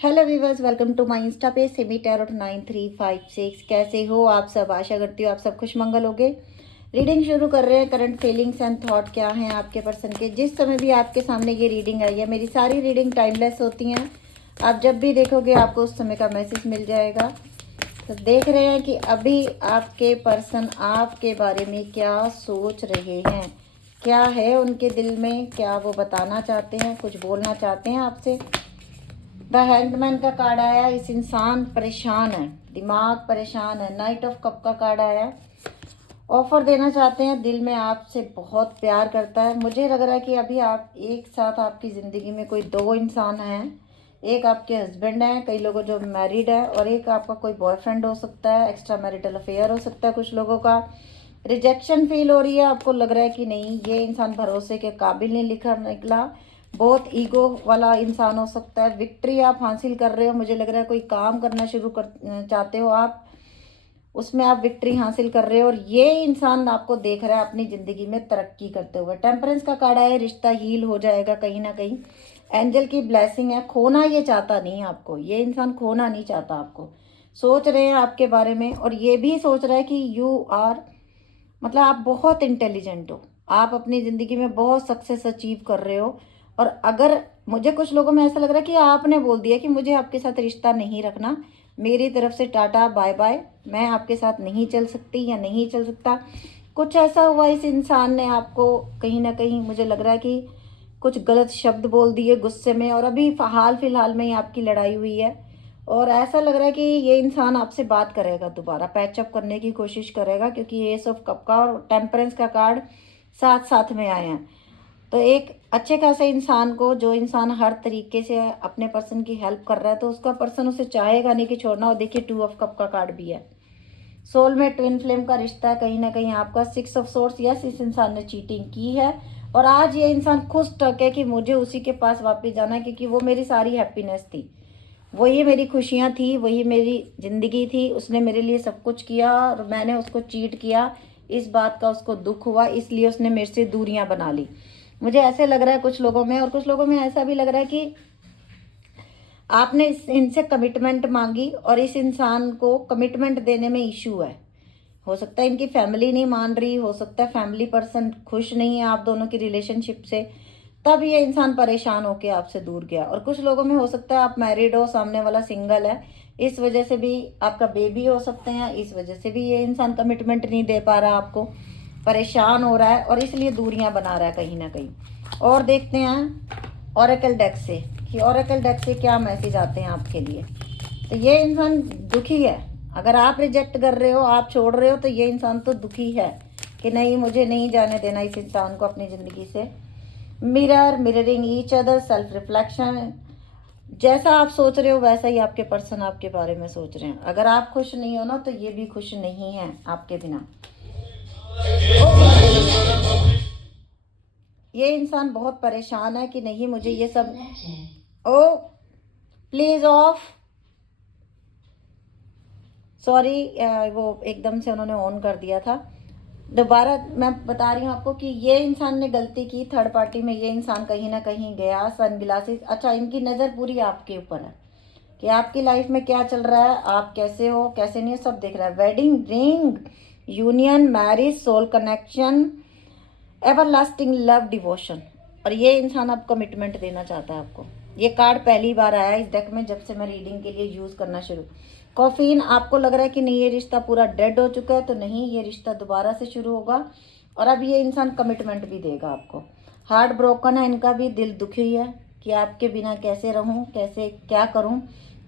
Hello viewers, welcome to my insta page Simi tarot 9356। कैसे हो आप सब? आशा करती हूँ आप सब खुश मंगल होगे। रीडिंग शुरू कर रहे हैं। करंट फीलिंग्स एंड थॉट क्या हैं आपके पर्सन के। जिस समय भी आपके सामने ये रीडिंग आई है, मेरी सारी रीडिंग टाइमलेस होती हैं। आप जब भी देखोगे आपको उस समय का मैसेज मिल जाएगा। तो देख रहे हैं कि अभी आपके पर्सन आपके बारे में क्या सोच रहे हैं, क्या है उनके दिल में, क्या वो बताना चाहते हैं, कुछ बोलना चाहते हैं आपसे। द हैंगमैन का कार्ड आया। इस इंसान परेशान है, दिमाग परेशान है। नाइट ऑफ कप का कार्ड आया। ऑफर देना चाहते हैं, दिल में आपसे बहुत प्यार करता है। मुझे लग रहा है कि अभी आप एक साथ, आपकी ज़िंदगी में कोई दो इंसान हैं। एक आपके हस्बैंड हैं, कई लोगों जो मैरिड है, और एक आपका कोई बॉयफ्रेंड हो सकता है, एक्स्ट्रा मैरिटल अफेयर हो सकता है कुछ लोगों का। रिजेक्शन फील हो रही है, आपको लग रहा है कि नहीं, ये इंसान भरोसे के काबिल नहीं लिखा निकला, बहुत ईगो वाला इंसान हो सकता है। विक्ट्री आप हासिल कर रहे हो, मुझे लग रहा है कोई काम करना शुरू कर चाहते हो आप, उसमें आप विक्ट्री हासिल कर रहे हो, और ये इंसान आपको देख रहा है अपनी ज़िंदगी में तरक्की करते हुए। टेम्परेंस का कार्ड है। रिश्ता हील हो जाएगा कहीं ना कहीं। एंजल की ब्लेसिंग है। खोना ये चाहता नहीं आपको, ये इंसान खोना नहीं चाहता आपको। सोच रहे हैं आपके बारे में, और ये भी सोच रहा है कि यू आर, मतलब आप बहुत इंटेलिजेंट हो, आप अपनी ज़िंदगी में बहुत सक्सेस अचीव कर रहे हो। और अगर मुझे कुछ लोगों में ऐसा लग रहा है कि आपने बोल दिया कि मुझे आपके साथ रिश्ता नहीं रखना, मेरी तरफ से टाटा बाय बाय, मैं आपके साथ नहीं चल सकती या नहीं चल सकता। कुछ ऐसा हुआ, इस इंसान ने आपको कहीं ना कहीं, मुझे लग रहा है कि कुछ गलत शब्द बोल दिए गुस्से में, और अभी हाल फिलहाल में ही आपकी लड़ाई हुई है। और ऐसा लग रहा है कि ये इंसान आपसे बात करेगा, दोबारा पैचअप करने की कोशिश करेगा, क्योंकि एस ऑफ कप का और टेम्परेंस का कार्ड साथ साथ में आए हैं। तो एक अच्छे खासे इंसान को, जो इंसान हर तरीके से अपने पर्सन की हेल्प कर रहा है, तो उसका पर्सन उसे चाहेगा नहीं कि छोड़ना। और देखिए 2 ऑफ कप का कार्ड भी है। सोल में ट्विन फ्लेम का रिश्ता है कहीं ना कहीं आपका। 6 ऑफ सोर्स, यस, इस इंसान ने चीटिंग की है, और आज ये इंसान खुश टक है कि मुझे उसी के पास वापस जाना है, क्योंकि वो मेरी सारी हैप्पीनेस थी, वही मेरी खुशियाँ थी, वही मेरी ज़िंदगी थी। उसने मेरे लिए सब कुछ किया और मैंने उसको चीट किया। इस बात का उसको दुख हुआ, इसलिए उसने मेरे से दूरियां बना ली। मुझे ऐसे लग रहा है कुछ लोगों में, और कुछ लोगों में ऐसा भी लग रहा है कि आपने इनसे कमिटमेंट मांगी, और इस इंसान को कमिटमेंट देने में इशू है। हो सकता है इनकी फैमिली नहीं मान रही, हो सकता है फैमिली पर्सन खुश नहीं है आप दोनों की रिलेशनशिप से, तब ये इंसान परेशान होके आपसे दूर गया। और कुछ लोगों में हो सकता है आप मैरिड हो, सामने वाला सिंगल है, इस वजह से भी आपका बेबी हो सकते हैं, इस वजह से भी ये इंसान कमिटमेंट नहीं दे पा रहा आपको, परेशान हो रहा है, और इसलिए दूरियां बना रहा है कहीं ना कहीं। और देखते हैं ओरेकल डेक से कि ओरेकल डेक से क्या मैसेज आते हैं आपके लिए। तो ये इंसान दुखी है। अगर आप रिजेक्ट कर रहे हो, आप छोड़ रहे हो, तो ये इंसान तो दुखी है कि नहीं, मुझे नहीं जाने देना इस इंसान को अपनी ज़िंदगी से। Mirror, mirroring each other, self reflection. जैसा आप सोच रहे हो वैसा ही आपके पर्सन आपके बारे में सोच रहे हैं। अगर आप खुश नहीं हो ना, तो ये भी खुश नहीं है आपके बिना। ये इंसान बहुत परेशान है कि नहीं, मुझे ये सब, ओ प्लीज ऑफ, सॉरी, वो एकदम से उन्होंने ऑन कर दिया था। दोबारा मैं बता रही हूँ आपको कि ये इंसान ने गलती की, थर्ड पार्टी में ये इंसान कहीं ना कहीं गया। सन ग्लासेस, अच्छा, इनकी नज़र पूरी आपके ऊपर है कि आपकी लाइफ में क्या चल रहा है, आप कैसे हो कैसे नहीं, सब देख रहा है। Wedding ring, union, marriage, soul connection, everlasting love, devotion. और ये इंसान अब कमिटमेंट देना चाहता है आपको। ये कार्ड पहली बार आया इस डेक में जब से मैं रीडिंग के लिए यूज़ करना शुरू। कॉफीन, आपको लग रहा है कि नहीं, ये रिश्ता पूरा डेड हो चुका है, तो नहीं, ये रिश्ता दोबारा से शुरू होगा, और अब ये इंसान कमिटमेंट भी देगा आपको। हार्ट ब्रोकन है इनका भी, दिल दुखी है कि आपके बिना कैसे रहूं, कैसे क्या करूं।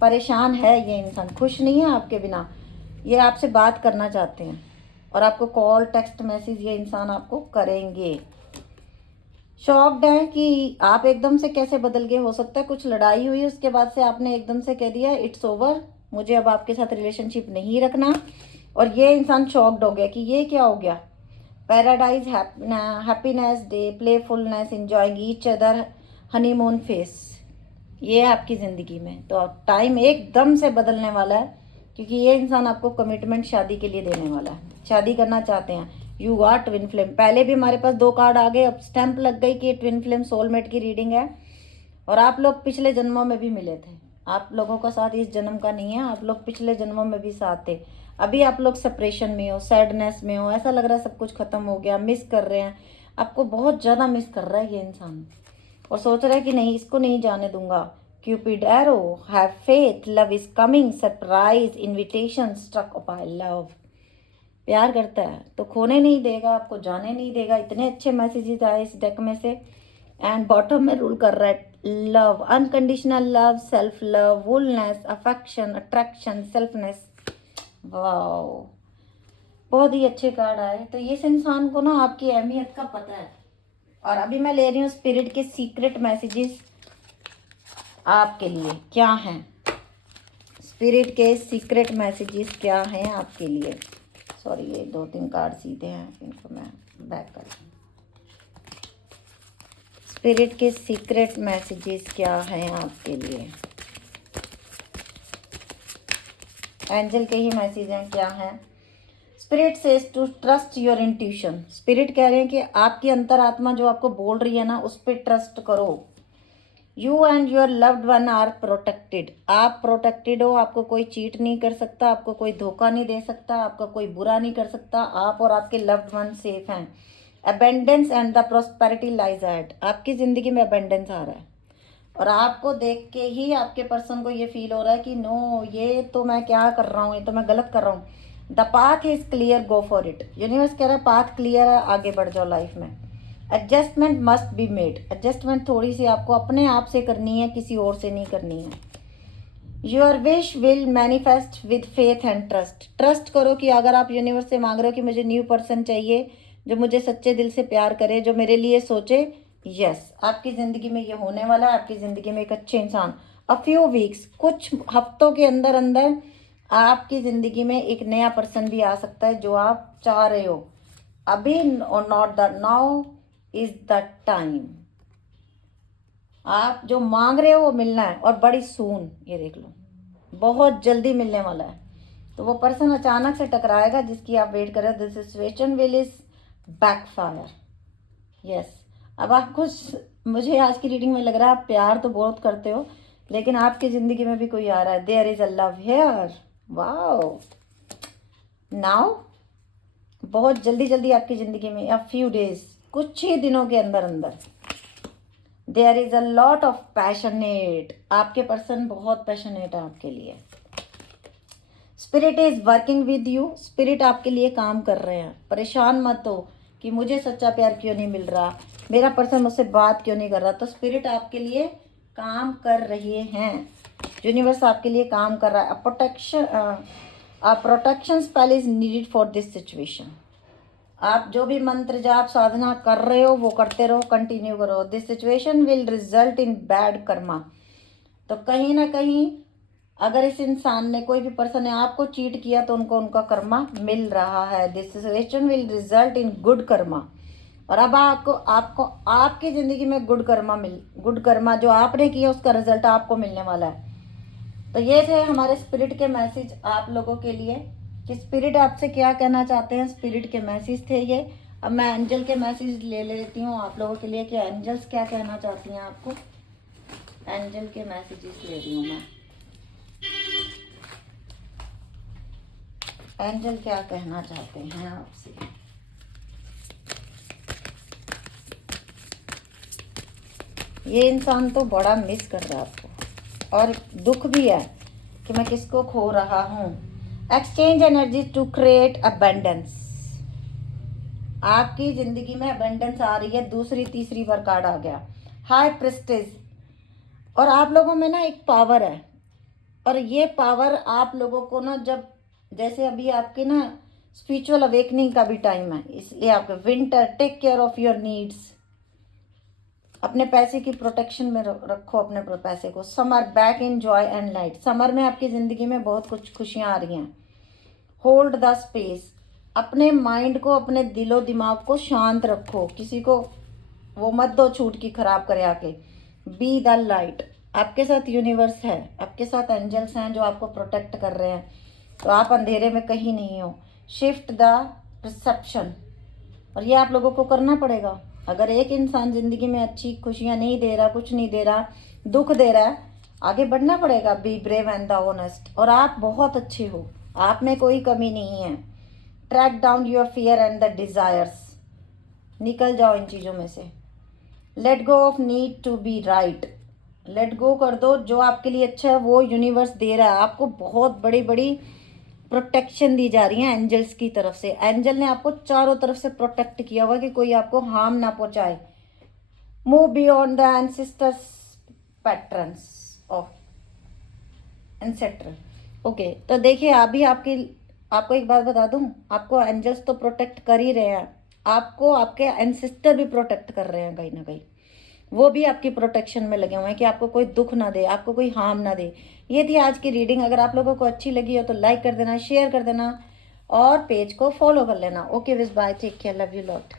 परेशान है ये इंसान, खुश नहीं है आपके बिना। ये आपसे बात करना चाहते हैं, और आपको कॉल, टेक्स्ट मैसेज ये इंसान आपको करेंगे। शॉक्ड है कि आप एकदम से कैसे बदल गए। हो सकता है कुछ लड़ाई हुई, उसके बाद से आपने एकदम से कह दिया इट्स ओवर, मुझे अब आपके साथ रिलेशनशिप नहीं रखना। और ये इंसान शॉक्ड हो गया कि ये क्या हो गया। Paradise, happiness day, playfulness, enjoying each other, honeymoon face, ये है आपकी ज़िंदगी में। तो अब टाइम एकदम से बदलने वाला है, क्योंकि ये इंसान आपको कमिटमेंट शादी के लिए देने वाला है, शादी करना चाहते हैं। यू आर ट्विन फ्लेम, पहले भी हमारे पास 2 कार्ड आ गए, अब स्टैंप लग गई कि ट्विन फ्लेम सोलमेट की रीडिंग है, और आप लोग पिछले जन्मों में भी मिले थे। आप लोगों का साथ इस जन्म का नहीं है, आप लोग पिछले जन्मों में भी साथ थे। अभी आप लोग सेपरेशन में हो, सैडनेस में हो, ऐसा लग रहा है सब कुछ खत्म हो गया, मिस कर रहे हैं, आपको बहुत ज़्यादा मिस कर रहा है ये इंसान, और सोच रहा है कि नहीं इसको नहीं जाने दूंगा। Cupid arrow, have faith, love is coming, surprise, invitation, struck by love. प्यार करता है तो खोने नहीं देगा, आपको जाने नहीं देगा। इतने अच्छे मैसेजेस आए इस डेक में से। एंड बॉटम में रूल कर रहा है love, unconditional love, self love, wellness, affection, attraction, selfness. Wow, बहुत ही अच्छे कार्ड आए। तो इस इंसान को ना आपकी अहमियत का पता है। और अभी मैं ले रही हूँ स्पिरिट के सीक्रेट मैसेजेस आपके लिए क्या हैं। स्पिरिट के सीक्रेट मैसेजेस क्या हैं आपके लिए। सॉरी, ये 2-3 कार्ड सीधे हैं, इनको मैं बैक कर दूँ। स्पिरिट के सीक्रेट मैसेजेस क्या हैं आपके लिए। एंजल के ही मैसेज हैं, क्या हैं। Spirit says to trust your intuition. Spirit कह रहे हैं कि आपकी अंतरात्मा जो आपको बोल रही है ना, उस पर ट्रस्ट करो। You and your loved one are protected. आप प्रोटेक्टेड हो, आपको कोई चीट नहीं कर सकता, आपको कोई धोखा नहीं दे सकता, आपका कोई बुरा नहीं कर सकता। आप और आपके लव्ड वन सेफ हैं। Abundance and the prosperity lies at. आपकी ज़िंदगी में अबेंडेंस आ रहा है, और आपको देख के ही आपके पर्सन को ये फील हो रहा है कि नो, ये तो मैं क्या कर रहा हूँ, ये तो मैं गलत कर रहा हूँ। The path is clear, go for it. Universe कह रहा है पाथ क्लियर है, आगे बढ़ जाओ लाइफ में। Adjustment must be made. Adjustment थोड़ी सी आपको अपने आप से करनी है, किसी और से नहीं करनी है। Your wish will manifest with faith and trust. Trust करो कि अगर आप यूनिवर्स से मांग रहे हो कि मुझे न्यू पर्सन चाहिए जो मुझे सच्चे दिल से प्यार करे, जो मेरे लिए सोचे, यस, आपकी ज़िंदगी में ये होने वाला है। आपकी ज़िंदगी में एक अच्छे इंसान, अ फ्यू वीक्स, कुछ हफ्तों के अंदर अंदर आपकी ज़िंदगी में एक नया पर्सन भी आ सकता है जो आप चाह रहे हो। अभी और not the now is the time. आप जो मांग रहे हो वो मिलना है, और बड़ी सून, ये देख लो, बहुत जल्दी मिलने वाला है। तो वो पर्सन अचानक से टकराएगा जिसकी आप वेट कर रहे हो। This situation will is backfire. Yes, अब आपको मुझे आज की रीडिंग में लग रहा है आप प्यार तो बहुत करते हो, लेकिन आपकी ज़िंदगी में भी कोई आ रहा है। There is a love here. Wow, now बहुत जल्दी जल्दी आपकी ज़िंदगी में, अ फ्यू डेज, कुछ ही दिनों के अंदर अंदर। There is a lot of passionate. आपके पर्सन बहुत पैशनेट है आपके लिए। Spirit is working with you. Spirit आपके लिए काम कर रहे हैं। परेशान मत हो कि मुझे सच्चा प्यार क्यों नहीं मिल रहा, मेरा पर्सन मुझसे बात क्यों नहीं कर रहा। तो स्पिरिट आपके लिए काम कर रहे हैं। यूनिवर्स आपके लिए काम कर रहा है। Protection spell is needed for this situation. आप जो भी मंत्र जाप साधना कर रहे हो वो करते रहो, कंटिन्यू करो। This situation will result in bad Karma. तो कहीं ना कहीं अगर इस इंसान ने, कोई भी पर्सन ने आपको चीट किया तो उनको उनका कर्मा मिल रहा है। This situation will result in good Karma. और अब आपको आपको आपकी ज़िंदगी में गुड कर्मा जो आपने किया उसका रिजल्ट आपको मिलने वाला है। तो ये थे हमारे स्पिरिट के मैसेज आप लोगों के लिए कि स्पिरिट आपसे क्या कहना चाहते हैं। स्पिरिट के मैसेज थे ये। अब मैं एंजल के मैसेज ले लेती हूँ आप लोगों के लिए कि एंजल्स क्या कहना चाहती हैं आपको। एंजल के मैसेजेस ले रही हूँ मैं। एंजल क्या कहना चाहते हैं आपसे। ये इंसान तो बड़ा मिस कर रहा है आपको, और दुख भी है कि मैं किसको खो रहा हूँ। Exchange energy to create abundance. आपकी जिंदगी में अबेंडेंस आ रही है। दूसरी तीसरी बार कार्ड आ गया, हाई प्रेस्टेज। और आप लोगों में ना एक पावर है, और ये पावर आप लोगों को ना, जब जैसे अभी आपके ना स्पिरिचुअल अवेकनिंग का भी टाइम है, इसलिए आपके winter, take care of your needs. अपने पैसे की प्रोटेक्शन में रखो अपने पैसे को। Summer, back in joy and light. Summer में आपकी ज़िंदगी में बहुत कुछ खुशियाँ आ रही हैं। Hold the space. अपने माइंड को, अपने दिलो दिमाग को शांत रखो, किसी को वो मत दो छूट की खराब करे आके। Be the light. आपके साथ यूनिवर्स है, आपके साथ एंजल्स हैं जो आपको प्रोटेक्ट कर रहे हैं, तो आप अंधेरे में कहीं नहीं हो। Shift the perception. और ये आप लोगों को करना पड़ेगा। अगर एक इंसान ज़िंदगी में अच्छी खुशियाँ नहीं दे रहा, कुछ नहीं दे रहा, दुख दे रहा है, आगे बढ़ना पड़ेगा। Be brave and the honest. और आप बहुत अच्छे हो, आप में कोई कमी नहीं है। Track down your fear and the desires. निकल जाओ इन चीज़ों में से। Let go of need to be right. Let go कर दो, जो आपके लिए अच्छा है वो यूनिवर्स दे रहा है आपको। बहुत बड़ी बड़ी प्रोटेक्शन दी जा रही है एंजल्स की तरफ से। एंजल ने आपको चारों तरफ से प्रोटेक्ट किया हुआ कि कोई आपको हार्म ना पहुंचाए। Move beyond the ancestors patterns of ancestor. Okay, तो देखिए अभी आपको एक बात बता दूं, आपको एंजल्स तो प्रोटेक्ट कर ही रहे हैं, आपको आपके एंसेस्टर भी प्रोटेक्ट कर रहे हैं कहीं ना कहीं। वो भी आपकी प्रोटेक्शन में लगे हुए हैं कि आपको कोई दुख ना दे, आपको कोई हार्म ना दे। ये थी आज की रीडिंग। अगर आप लोगों को अच्छी लगी हो तो लाइक कर देना, शेयर कर देना और पेज को फॉलो कर लेना। Okay wish bye, take care, love you lot.